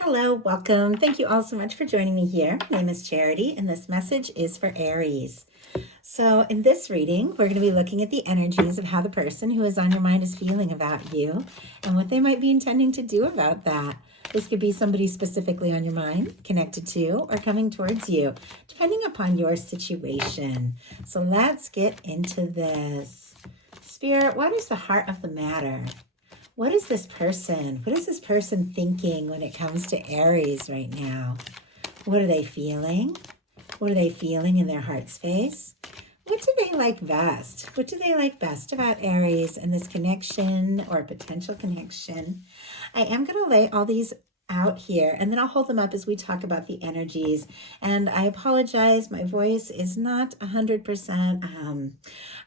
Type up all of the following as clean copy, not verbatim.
Hello, welcome. Thank you all so much for joining me here. My name is Charity, and this message is for Aries. So, in this reading, we're going to be looking at the energies of how the person who is on your mind is feeling about you and what they might be intending to do about that. This could be somebody specifically on your mind, connected to, or coming towards you, depending upon your situation. So, let's get into this. Spirit, what is the heart of the matter? What is this person? What is this person thinking when it comes to Aries right now? What are they feeling? What are they feeling in their heart space? What do they like best? What do they like best about Aries and this connection or potential connection? I am going to lay all these out here and then I'll hold them up as we talk about the energies. And I apologize, my voice is not 100%.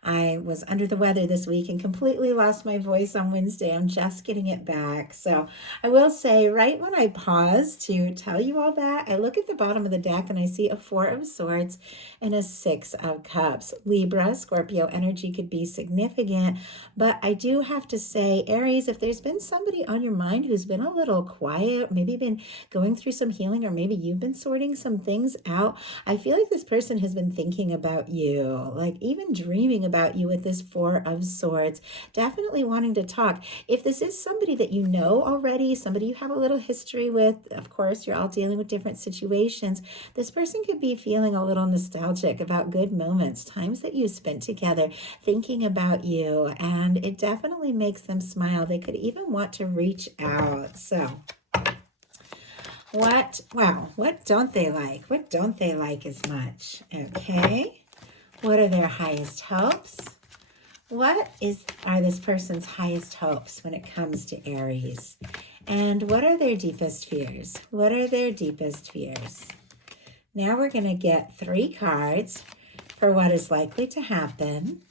I was under the weather this week and completely lost my voice on Wednesday. I'm just getting it back. So I will say, right when I pause to tell you all that, I look at the bottom of the deck and I see a 4 of Swords and a 6 of Cups. Libra, Scorpio energy could be significant, but I do have to say, Aries, if there's been somebody on your mind who's been a little quiet, maybe been going through some healing, or maybe you've been sorting some things out, I feel like this person has been thinking about you, like even dreaming about you with this 4 of Swords, definitely wanting to talk. If this is somebody that you know already, somebody you have a little history with, of course, you're all dealing with different situations, this person could be feeling a little nostalgic about good moments, times that you spent together, thinking about you, and it definitely makes them smile. They could even want to reach out. So what don't they like? What don't they like as much? Okay. What are their highest hopes? What are this person's highest hopes when it comes to Aries? And what are their deepest fears? What are their deepest fears? Now we're going to get 3 cards for what is likely to happen,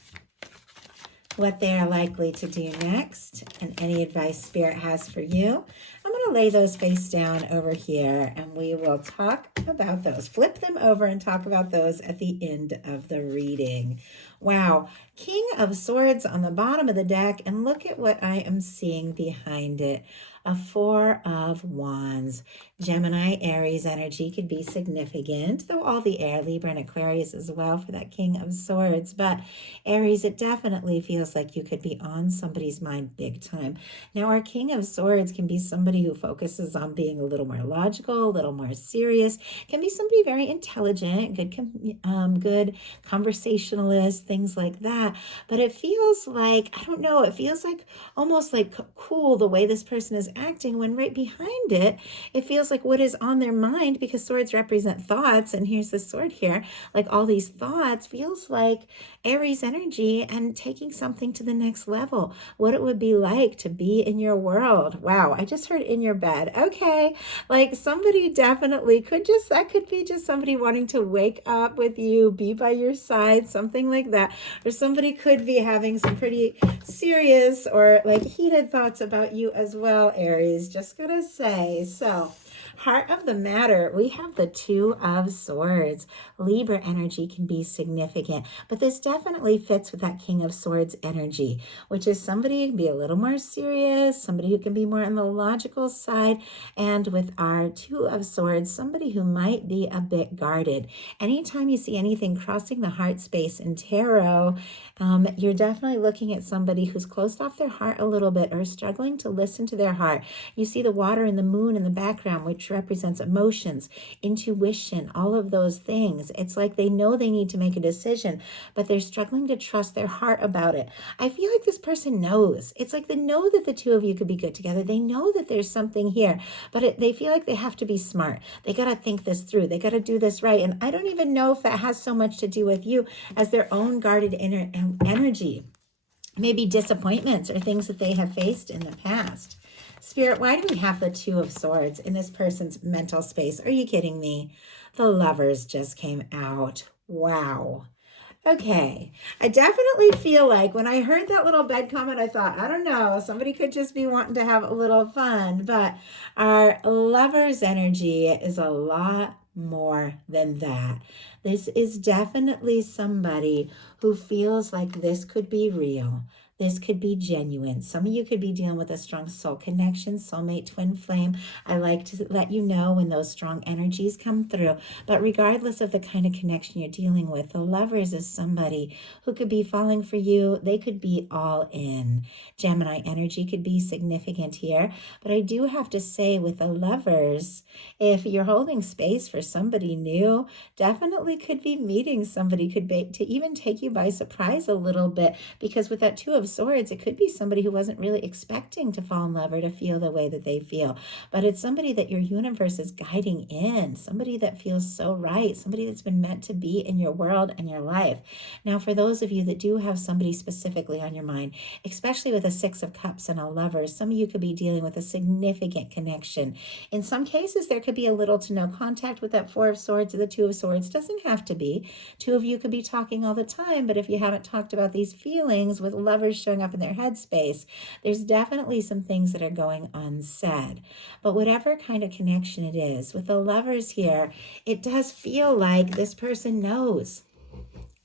what they are likely to do next, and any advice Spirit has for you. I'm going to lay those face down over here, and we will talk about those. Flip them over and talk about those at the end of the reading. Wow, King of Swords on the bottom of the deck, and look at what I am seeing behind it. A 4 of Wands. Gemini, Aries energy could be significant, though all the air, Libra and Aquarius as well for that King of Swords. But Aries, it definitely feels like you could be on somebody's mind big time. Now, our King of Swords can be somebody who focuses on being a little more logical, a little more serious, can be somebody very intelligent, good conversationalist, things like that. But it feels like, I don't know, it feels like almost like cool the way this person is acting, when right behind it, it feels like what is on their mind, because swords represent thoughts, and here's the sword here, like all these thoughts, feels like Aries energy and taking something to the next level, what it would be like to be in your world. Wow, I just heard in your bed. Okay, like somebody definitely that could be just somebody wanting to wake up with you, be by your side, something like that. Or somebody could be having some pretty serious or like heated thoughts about you as well, Aries, just gotta say. So heart of the matter, we have the 2 of Swords. Libra energy can be significant, but this definitely fits with that King of Swords energy, which is somebody who can be a little more serious, somebody who can be more on the logical side, and with our 2 of Swords, somebody who might be a bit guarded. Anytime you see anything crossing the heart space in tarot, you're definitely looking at somebody who's closed off their heart a little bit or struggling to listen to their heart. You see the water and the moon in the background, which represents emotions, intuition, all of those things. It's like they know they need to make a decision, but they're struggling to trust their heart about it. I feel like this person knows. It's like they know that the 2 of you could be good together. They know that there's something here, but they feel like they have to be smart. They got to think this through. They got to do this right. And I don't even know if that has so much to do with you as their own guarded energy. Maybe disappointments or things that they have faced in the past. Spirit, why do we have the 2 of Swords in this person's mental space? Are you kidding me? The Lovers just came out. Wow. Okay. I definitely feel like when I heard that little bed comment, I thought, I don't know, somebody could just be wanting to have a little fun. But our Lovers energy is a lot more than that. This is definitely somebody who feels like this could be real. This could be genuine. Some of you could be dealing with a strong soul connection, soulmate, twin flame. I like to let you know when those strong energies come through. But regardless of the kind of connection you're dealing with, the Lovers is somebody who could be falling for you. They could be all in. Gemini energy could be significant here. But I do have to say with the Lovers, if you're holding space for somebody new, definitely could be meeting somebody, could be to even take you by surprise a little bit, because with that Two of Swords, it could be somebody who wasn't really expecting to fall in love or to feel the way that they feel. But it's somebody that your universe is guiding in, somebody that feels so right, somebody that's been meant to be in your world and your life. Now, for those of you that do have somebody specifically on your mind, especially with a Six of Cups and a Lover, some of you could be dealing with a significant connection. In some cases, there could be a little to no contact with that Four of Swords or the Two of Swords. Doesn't have to be. Two of you could be talking all the time, but if you haven't talked about these feelings with Lovers showing up in their headspace, there's definitely some things that are going unsaid. But whatever kind of connection it is, with the Lovers here, it does feel like this person knows.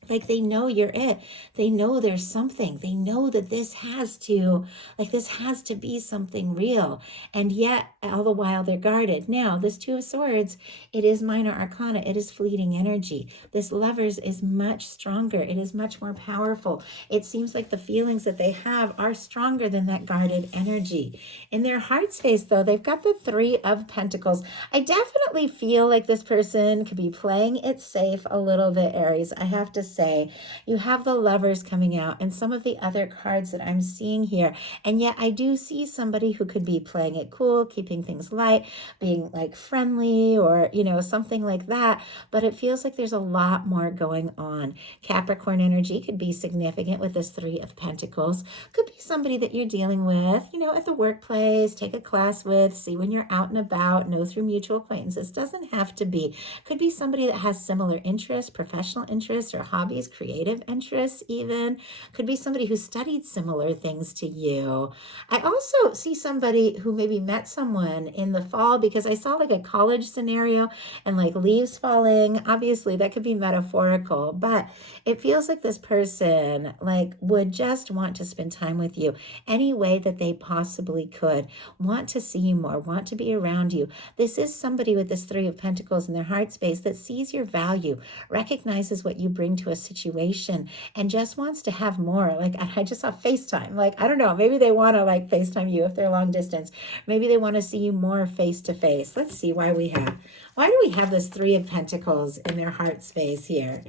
Like they know you're it. They know there's something. They know that this has to be something real. And yet, all the while, they're guarded. Now, this Two of Swords, it is minor arcana. It is fleeting energy. This Lovers is much stronger. It is much more powerful. It seems like the feelings that they have are stronger than that guarded energy. In their heart space, though, they've got the Three of Pentacles. I definitely feel like this person could be playing it safe a little bit, Aries. I have to say, you have the Lovers coming out and some of the other cards that I'm seeing here. And yet I do see somebody who could be playing it cool, keeping things light, being like friendly or, something like that. But it feels like there's a lot more going on. Capricorn energy could be significant with this Three of Pentacles. Could be somebody that you're dealing with, at the workplace, take a class with, see when you're out and about, know through mutual acquaintances. Doesn't have to be. Could be somebody that has similar interests, professional interests or hobbies, creative interests even. Could be somebody who studied similar things to you. I also see somebody who maybe met someone in the fall, because I saw like a college scenario and like leaves falling. Obviously that could be metaphorical, but it feels like this person like would just want to spend time with you any way that they possibly could, want to see you more, want to be around you. This is somebody with this Three of Pentacles in their heart space that sees your value, recognizes what you bring to a situation, and just wants to have more. Like I just saw FaceTime. Like, I don't know, maybe they want to like FaceTime you if they're long distance. Maybe they want to see you more face to face. Let's see why do we have this Three of Pentacles in their heart space here?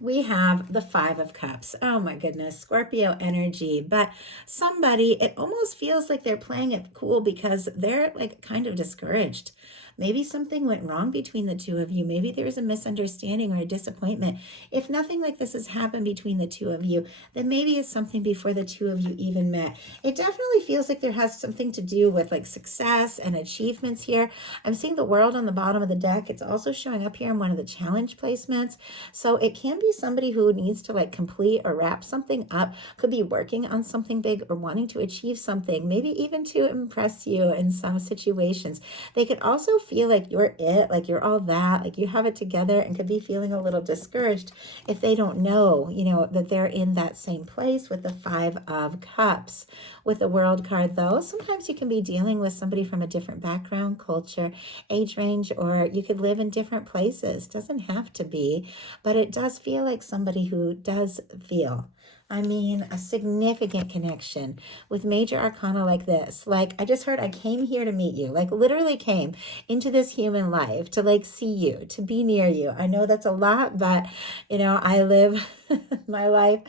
We have the Five of Cups. Oh my goodness, Scorpio energy. But somebody, it almost feels like they're playing it cool because they're like kind of discouraged. Maybe something went wrong between the two of you. Maybe there was a misunderstanding or a disappointment. If nothing like this has happened between the two of you, then maybe it's something before the two of you even met. It definitely feels like there has something to do with like success and achievements here. I'm seeing the World on the bottom of the deck. It's also showing up here in one of the challenge placements. So it can be somebody who needs to like complete or wrap something up, could be working on something big or wanting to achieve something, maybe even to impress you in some situations. They could also feel like you're it, like you're all that, like you have it together, and could be feeling a little discouraged if they don't know, that they're in that same place with the Five of Cups. With the World card, though, sometimes you can be dealing with somebody from a different background, culture, age range, or you could live in different places. Doesn't have to be, but it does feel like somebody who does feel a significant connection with major arcana like this. Like, I just heard I came here to meet you, like literally came into this human life to like see you, to be near you. I know that's a lot, but I live my life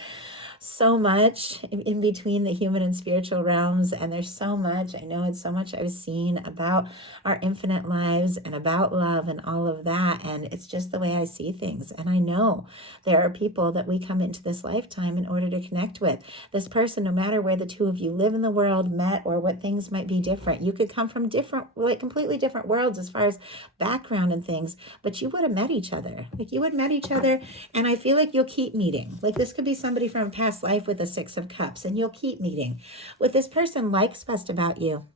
so much in between the human and spiritual realms, and there's so much, I know it's so much I've seen about our infinite lives and about love and all of that, and it's just the way I see things. And I know there are people that we come into this lifetime in order to connect with. This person, no matter where the two of you live in the world, met, or what things might be different, you could come from different, like completely different worlds as far as background and things, but you would have met each other. Like you would met each other, and I feel like you'll keep meeting. Like this could be somebody from a past life with the Six of Cups, and you'll keep meeting. What this person likes best about you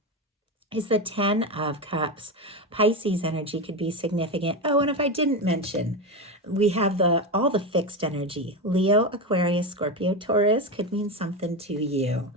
is the Ten of Cups. Pisces energy could be significant. Oh, and if I didn't mention, we have all the fixed energy. Leo, Aquarius, Scorpio, Taurus could mean something to you.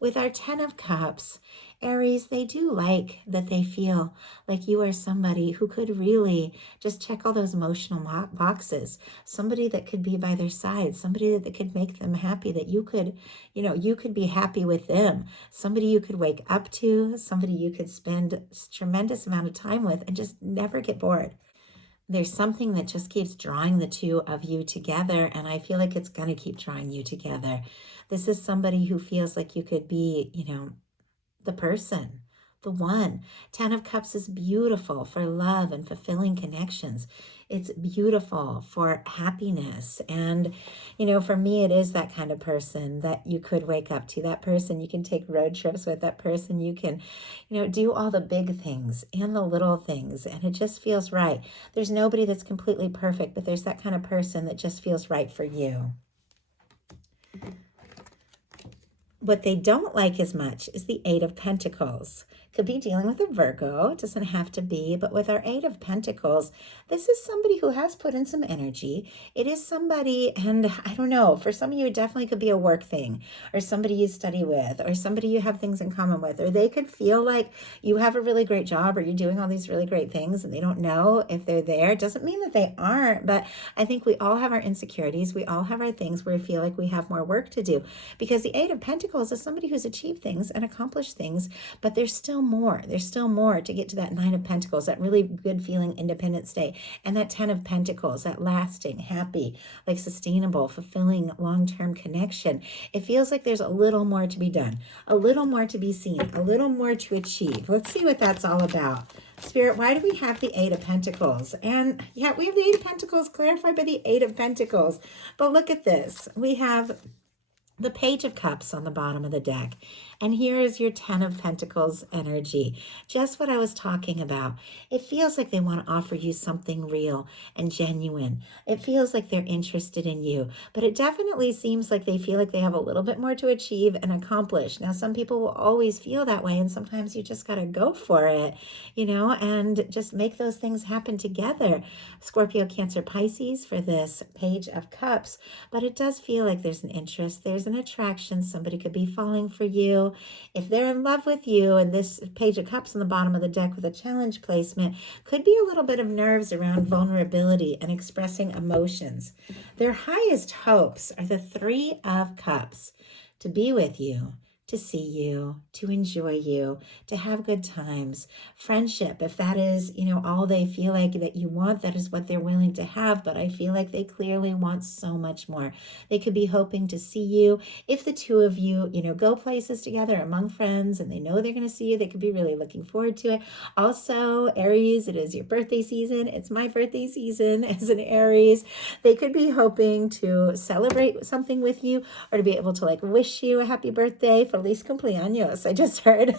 With our Ten of Cups, Aries, they do like that they feel like you are somebody who could really just check all those emotional boxes. Somebody that could be by their side, somebody that could make them happy, that you could be happy with them. Somebody you could wake up to, somebody you could spend a tremendous amount of time with and just never get bored. There's something that just keeps drawing the two of you together, and I feel like it's going to keep drawing you together. This is somebody who feels like you could be, the person, the one. Ten of Cups is beautiful for love and fulfilling connections. It's beautiful for happiness. And, for me, it is that kind of person that you could wake up to. That person you can take road trips with. That person you can, do all the big things and the little things. And it just feels right. There's nobody that's completely perfect, but there's that kind of person that just feels right for you. What they don't like as much is the Eight of Pentacles. Could be dealing with a Virgo, it doesn't have to be, but with our Eight of Pentacles, this is somebody who has put in some energy. It is somebody, and I don't know, for some of you, it definitely could be a work thing, or somebody you study with, or somebody you have things in common with, or they could feel like you have a really great job, or you're doing all these really great things, and they don't know if they're there. It doesn't mean that they aren't, but I think we all have our insecurities. We all have our things where we feel like we have more work to do, because the Eight of Pentacles is somebody who's achieved things and accomplished things, but there's still more. There's still more to get to that Nine of Pentacles, that really good feeling independent state, and that Ten of Pentacles, that lasting, happy, like sustainable, fulfilling, long-term connection. It feels like there's a little more to be done, a little more to be seen, a little more to achieve. Let's see what that's all about. Spirit, why do we have the Eight of Pentacles? And yeah, we have the Eight of Pentacles clarified by the Eight of Pentacles. But look at this. We have the Page of Cups on the bottom of the deck. And here is your Ten of Pentacles energy. Just what I was talking about. It feels like they want to offer you something real and genuine. It feels like they're interested in you. But it definitely seems like they feel like they have a little bit more to achieve and accomplish. Now, some people will always feel that way, and sometimes you just got to go for it, and just make those things happen together. Scorpio, Cancer, Pisces for this Page of Cups. But it does feel like there's an interest. There's an attraction. Somebody could be falling for you. If they're in love with you, and this Page of Cups on the bottom of the deck with a challenge placement could be a little bit of nerves around vulnerability and expressing emotions. Their highest hopes are the Three of Cups, to be with you, to see you, to enjoy you, to have good times. Friendship, if that is, all they feel like that you want, that is what they're willing to have. But I feel like they clearly want so much more. They could be hoping to see you. If the two of you, go places together among friends and they know they're going to see you, they could be really looking forward to it. Also, Aries, it is your birthday season. It's my birthday season as an Aries. They could be hoping to celebrate something with you, or to be able to wish you a happy birthday. Feliz cumpleaños, I just heard.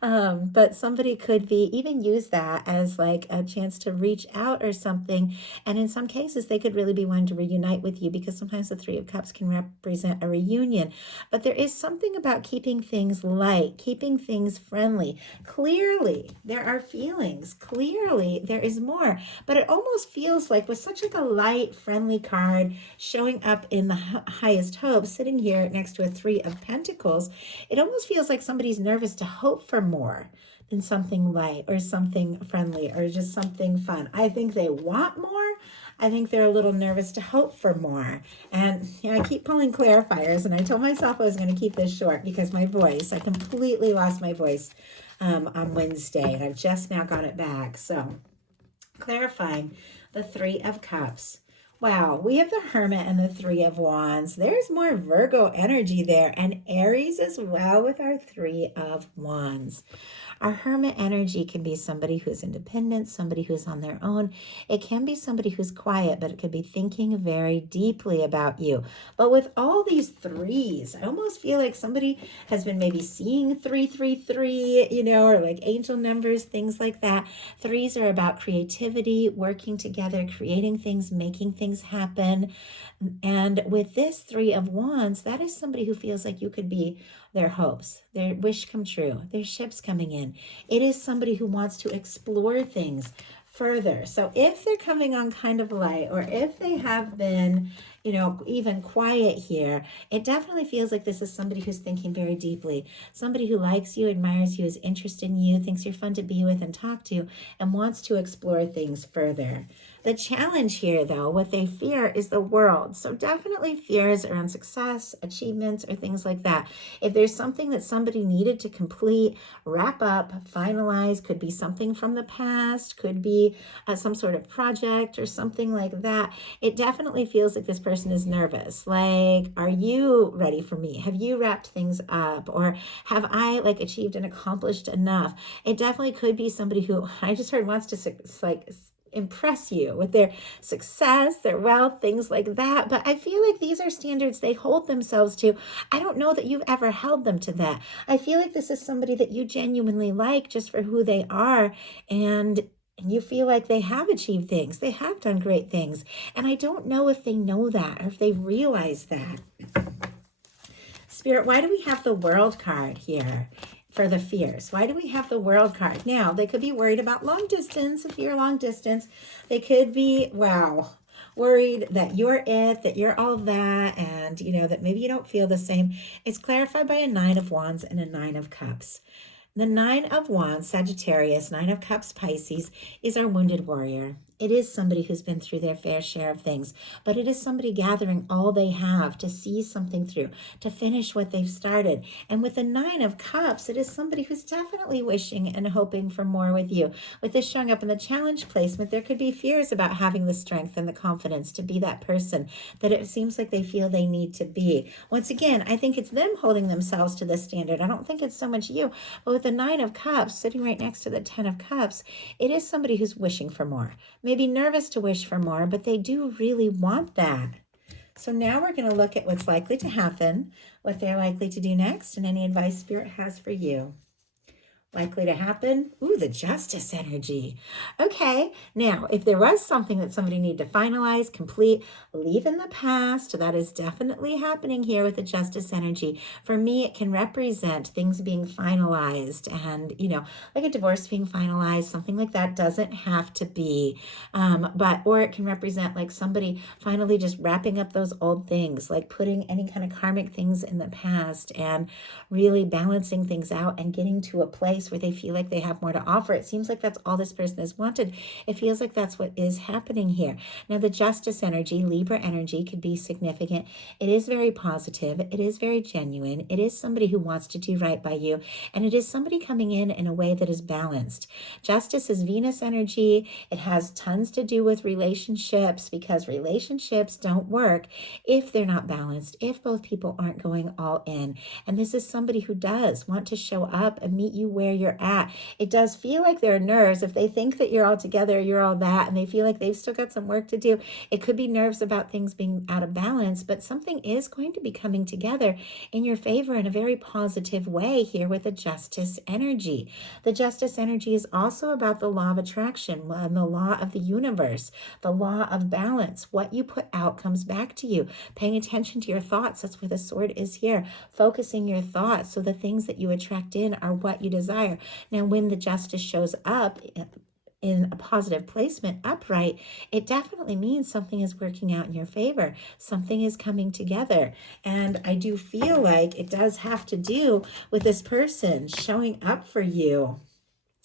But somebody could be even use that as a chance to reach out or something. And in some cases, they could really be wanting to reunite with you, because sometimes the Three of Cups can represent a reunion. But there is something about keeping things light, keeping things friendly. Clearly, there are feelings. Clearly, there is more. But it almost feels like with such a light, friendly card showing up in the highest hope, sitting here next to a Three of Pentacles, it almost feels like somebody's nervous to hope for more than something light or something friendly or just something fun. I think they want more. I think they're a little nervous to hope for more. And I keep pulling clarifiers, and I told myself I was going to keep this short because my voice, I completely lost my voice on Wednesday, and I've just now got it back. So clarifying the Three of Cups. Wow, we have the Hermit and the Three of Wands. There's more Virgo energy there, and Aries as well with our Three of Wands. Our Hermit energy can be somebody who's independent, somebody who's on their own. It can be somebody who's quiet, but it could be thinking very deeply about you. But with all these threes, I almost feel like somebody has been maybe seeing 333, or angel numbers, things like that. Threes are about creativity, working together, creating things, making things things happen. And with this Three of Wands, that is somebody who feels like you could be their hopes, their wish come true, their ships coming in. It is somebody who wants to explore things further. So if they're coming on kind of light, or if they have been, you know, even quiet here, it definitely feels like this is somebody who's thinking very deeply, somebody who likes you, admires you, is interested in you, thinks you're fun to be with and talk to, and wants to explore things further. The challenge here, though, what they fear is the world. So definitely fears around success, achievements, or things like that. If there's something that somebody needed to complete, wrap up, finalize, could be something from the past, could be some sort of project or something like that, it definitely feels like this person is nervous. Like, are you ready for me? Have you wrapped things up? Or have I like achieved and accomplished enough? It definitely could be somebody who I just heard wants to like impress you with their success, their wealth, things like that. But I feel like these are standards they hold themselves to. I don't know that you've ever held them to that. I feel like this is somebody that you genuinely like just for who they are, and you feel like they have achieved things. They have done great things. And I don't know if they know that or if they realize that. Spirit, why do we have the World card here? For the fears. Why do we have the World card? Now, they could be worried about long distance, if you're long distance. They could be, worried that you're it, that you're all that, and, you know, that maybe you don't feel the same. It's clarified by a Nine of Wands and a Nine of Cups. The Nine of Wands, Sagittarius, Nine of Cups, Pisces, is our wounded warrior. It is somebody who's been through their fair share of things, but it is somebody gathering all they have to see something through, to finish what they've started. And with the Nine of Cups, it is somebody who's definitely wishing and hoping for more with you. With this showing up in the challenge placement, there could be fears about having the strength and the confidence to be that person that it seems like they feel they need to be. Once again, I think it's them holding themselves to this standard. I don't think it's so much you. But with the Nine of Cups sitting right next to the Ten of Cups, it is somebody who's wishing for more. Maybe nervous to wish for more, but they do really want that. So now we're going to look at what's likely to happen, what they're likely to do next, and any advice Spirit has for you. Likely to happen. Ooh, the Justice energy. Okay, now, if there was something that somebody needed to finalize, complete, leave in the past, that is definitely happening here with the Justice energy. For me, it can represent things being finalized and, you know, like a divorce being finalized, something like that doesn't have to be. Or it can represent like somebody finally just wrapping up those old things, like putting any kind of karmic things in the past and really balancing things out and getting to a place where they feel like they have more to offer. It seems like that's all this person has wanted. It feels like that's what is happening here. Now, the Justice energy, Libra energy, could be significant. It is very positive. It is very genuine. It is somebody who wants to do right by you. And it is somebody coming in a way that is balanced. Justice is Venus energy. It has tons to do with relationships, because relationships don't work if they're not balanced, if both people aren't going all in. And this is somebody who does want to show up and meet you where you're at. It does feel like there are nerves if they think that you're all together, you're all that, and they feel like they've still got some work to do. It could be nerves about things being out of balance, but something is going to be coming together in your favor in a very positive way here with the Justice energy. The Justice energy is also about the law of attraction and the law of the universe, the law of balance. What you put out comes back to you. Paying attention to your thoughts, that's where the sword is here. Focusing your thoughts so the things that you attract in are what you desire. Now, when the Justice shows up in a positive placement upright, it definitely means something is working out in your favor. Something is coming together. And I do feel like it does have to do with this person showing up for you.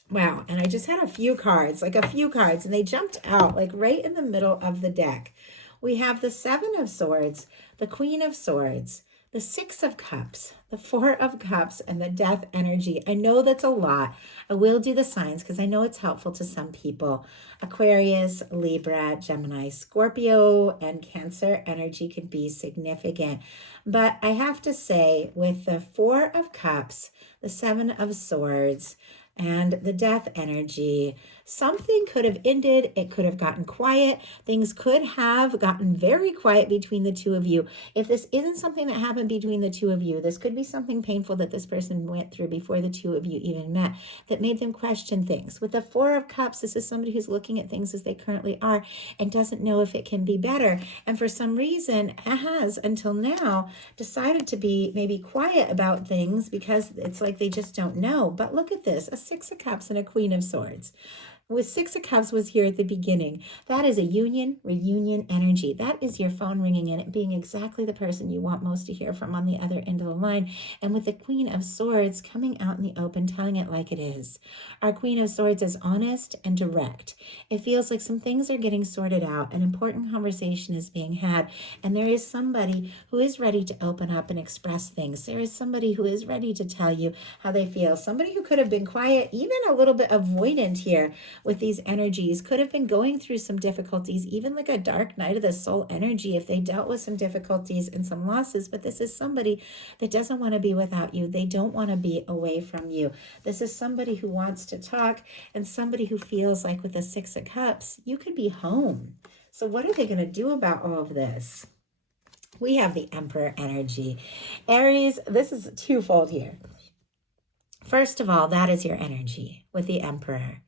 Wow. And I just had a few cards, and they jumped out like right in the middle of the deck. We have the Seven of Swords, the Queen of Swords, the Six of Cups, the Four of Cups, and the Death energy. I know that's a lot. I will do the signs because I know it's helpful to some people. Aquarius, Libra, Gemini, Scorpio, and Cancer energy could be significant. But I have to say, with the Four of Cups, the Seven of Swords, and the Death energy, something could have ended. It could have gotten quiet. Things could have gotten very quiet between the two of you. If this isn't something that happened between the two of you, this could be something painful that this person went through before the two of you even met that made them question things. With the Four of Cups, this is somebody who's looking at things as they currently are and doesn't know if it can be better. And for some reason, has until now decided to be maybe quiet about things because it's like they just don't know. But look at this, a Six of Cups and a Queen of Swords. With Six of Cups was here at the beginning. That is a union, reunion energy. That is your phone ringing and it being exactly the person you want most to hear from on the other end of the line. And with the Queen of Swords coming out in the open, telling it like it is. Our Queen of Swords is honest and direct. It feels like some things are getting sorted out. An important conversation is being had. And there is somebody who is ready to open up and express things. There is somebody who is ready to tell you how they feel. Somebody who could have been quiet, even a little bit avoidant here with these energies, could have been going through some difficulties, even like a dark night of the soul energy if they dealt with some difficulties and some losses. But this is somebody that doesn't want to be without you. They don't want to be away from you. This is somebody who wants to talk and somebody who feels like with the Six of Cups, you could be home. So what are they going to do about all of this? We have the Emperor energy. Aries, this is twofold here. First of all, that is your energy with the Emperor.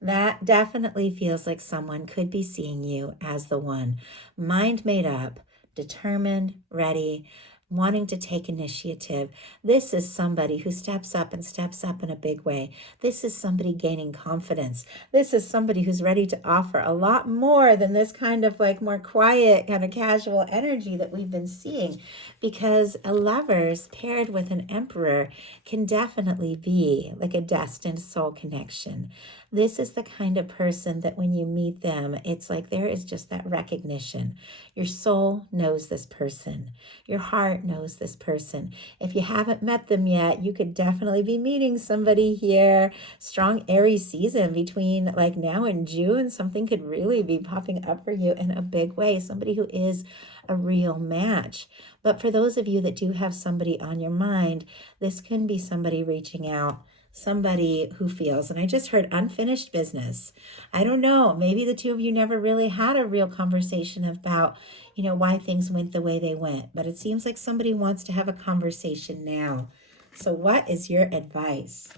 That definitely feels like someone could be seeing you as the one. Mind made up, determined, ready, wanting to take initiative. This is somebody who steps up in a big way. This is somebody gaining confidence. This is somebody who's ready to offer a lot more than this kind of like more quiet, kind of casual energy that we've been seeing. Because a Lovers paired with an Emperor can definitely be like a destined soul connection. This is the kind of person that when you meet them, it's like there is just that recognition. Your soul knows this person. Your heart knows this person. If you haven't met them yet, you could definitely be meeting somebody here. Strong Aries season between like now and June. Something could really be popping up for you in a big way. Somebody who is a real match. But for those of you that do have somebody on your mind, this can be somebody reaching out. Somebody who feels, and I just heard unfinished business. I don't know, maybe the two of you never really had a real conversation about, why things went the way they went, but it seems like somebody wants to have a conversation now. So what is your advice?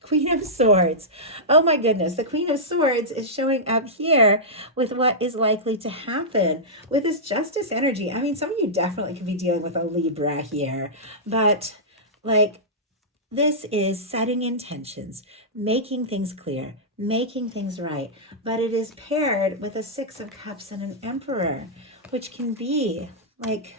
Queen of Swords. Oh my goodness, the Queen of Swords is showing up here with what is likely to happen with this Justice energy. I mean, some of you definitely could be dealing with a Libra here, but like, this is setting intentions, making things clear, making things right, but it is paired with a Six of Cups and an Emperor, which can be like,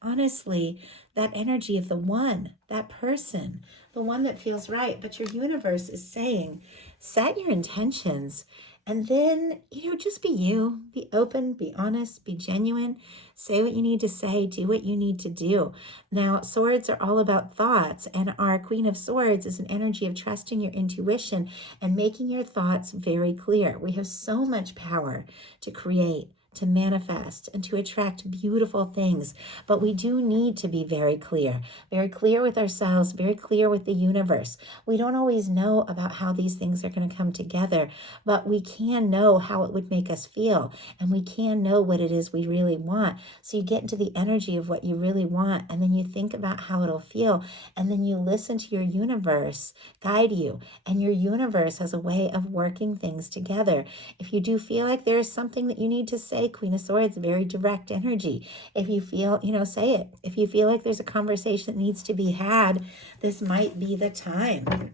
honestly, that energy of the one, that person, the one that feels right. But your universe is saying, set your intentions. And then, just be you, be open, be honest, be genuine, say what you need to say, do what you need to do. Now, swords are all about thoughts, and our Queen of Swords is an energy of trusting your intuition and making your thoughts very clear. We have so much power to create, to manifest, and to attract beautiful things. But we do need to be very clear with ourselves, very clear with the universe. We don't always know about how these things are going to come together, but we can know how it would make us feel, and we can know what it is we really want. So you get into the energy of what you really want, and then you think about how it'll feel, and then you listen to your universe guide you, and your universe has a way of working things together. If you do feel like there's something that you need to say, Queen of Swords, very direct energy. If you feel, say it. If you feel like there's a conversation that needs to be had, this might be the time.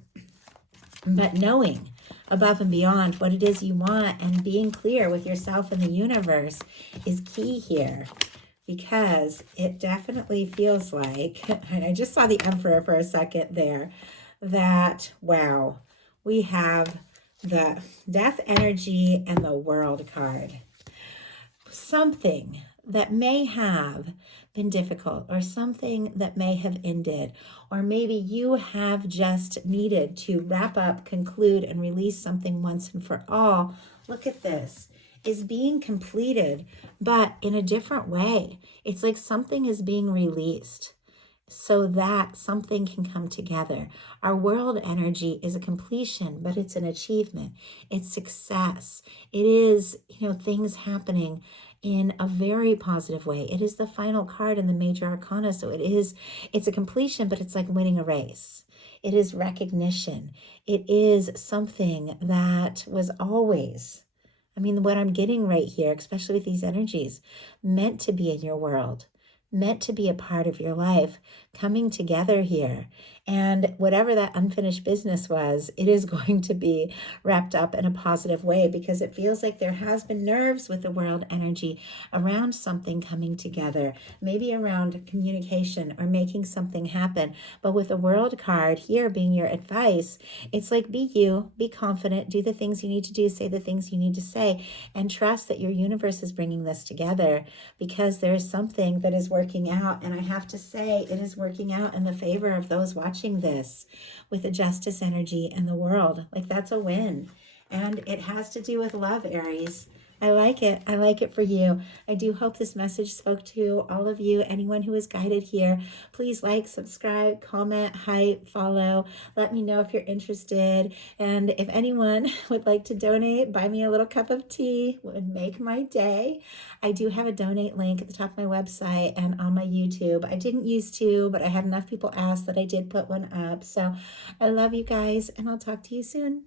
But knowing above and beyond what it is you want and being clear with yourself and the universe is key here, because it definitely feels like, and I just saw the Emperor for a second there, that, wow, we have the Death energy and the World card. Something that may have been difficult, or something that may have ended, or maybe you have just needed to wrap up, conclude, and release something once and for all. Look at this, is being completed, but in a different way. It's like something is being released. so that something can come together. Our world energy is a completion, but it's an achievement. It's success. It is, things happening in a very positive way. It is the final card in the major arcana. So it's a completion, but it's like winning a race. It is recognition. It is something that was always, what I'm getting right here, especially with these energies, meant to be in your world, meant to be a part of your life, coming together here. And whatever that unfinished business was, it is going to be wrapped up in a positive way, because it feels like there has been nerves with the world energy around something coming together, maybe around communication or making something happen. But with the world card here being your advice, it's like, be you, be confident, do the things you need to do, say the things you need to say, and trust that your universe is bringing this together, because there is something that is working out. And I have to say, it is working out in the favor of those watching this with the justice energy in the world. Like, that's a win. And it has to do with love, Aries. I like it. I like it for you. I do hope this message spoke to all of you. Anyone who is guided here, please like, subscribe, comment, hype, follow. Let me know if you're interested. And if anyone would like to donate, buy me a little cup of tea, would make my day. I do have a donate link at the top of my website and on my YouTube. I didn't used to, but I had enough people ask that I did put one up. So I love you guys, and I'll talk to you soon.